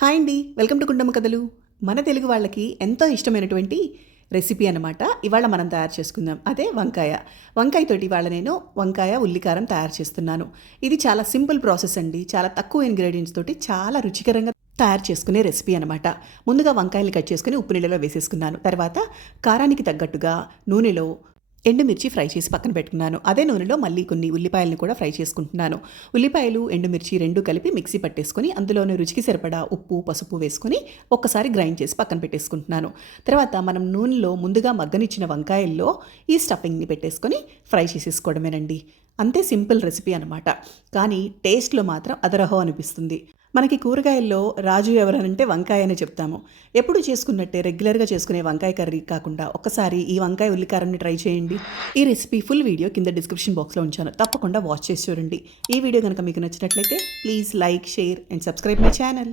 Hi అండి, welcome to Kundamma కథలు. మన తెలుగు వాళ్ళకి ఎంతో ఇష్టమైనటువంటి రెసిపీ అనమాట. ఇవాళ మనం తయారు చేసుకుందాం. అదే వంకాయతోటి ఇవాళ నేను వంకాయ ఉల్లికారం తయారు చేస్తున్నాను. ఇది చాలా సింపుల్ ప్రాసెస్ అండి. చాలా తక్కువ ఇంగ్రీడియంట్స్ తోటి చాలా రుచికరంగా తయారు చేసుకునే రెసిపీ అనమాట. ముందుగా వంకాయలు కట్ చేసుకుని ఉప్పు నీళ్ళలో వేసేసుకున్నాను. తర్వాత కారానికి తగ్గట్టుగా నూనెలో ఎండుమిర్చి ఫ్రై చేసి పక్కన పెట్టుకున్నాను. అదే నూనెలో మళ్ళీ కొన్ని ఉల్లిపాయలను కూడా ఫ్రై చేసుకుంటున్నాను. ఉల్లిపాయలు ఎండుమిర్చి రెండు కలిపి మిక్సీ పట్టేసుకొని అందులోనే రుచికి సరిపడా ఉప్పు పసుపు వేసుకొని ఒక్కసారి గ్రైండ్ చేసి పక్కన పెట్టేసుకుంటున్నాను. తర్వాత మనం నూనెలో ముందుగా మగ్గనిచ్చిన వంకాయల్లో ఈ స్టఫింగ్ని పెట్టేసుకొని ఫ్రై చేసేసుకోవడమేనండి. అంతే సింపుల్ రెసిపీ అనమాట. కానీ టేస్ట్లో మాత్రం అదరహో అనిపిస్తుంది. మనకి కూరగాయల్లో రాజు ఎవరనంటే వంకాయ అనే చెప్తాము. ఎప్పుడు చేసుకున్నట్టే రెగ్యులర్గా చేసుకునే వంకాయ కర్రీ కాకుండా ఒక్కసారి ఈ వంకాయ ఉల్లికారంని ట్రై చేయండి. ఈ రెసిపీ ఫుల్ వీడియో కింద డిస్క్రిప్షన్ బాక్స్లో ఉంచాను, తప్పకుండా వాచ్ చేసి చూడండి. ఈ వీడియో కనుక మీకు నచ్చినట్లయితే please like, share and subscribe my channel.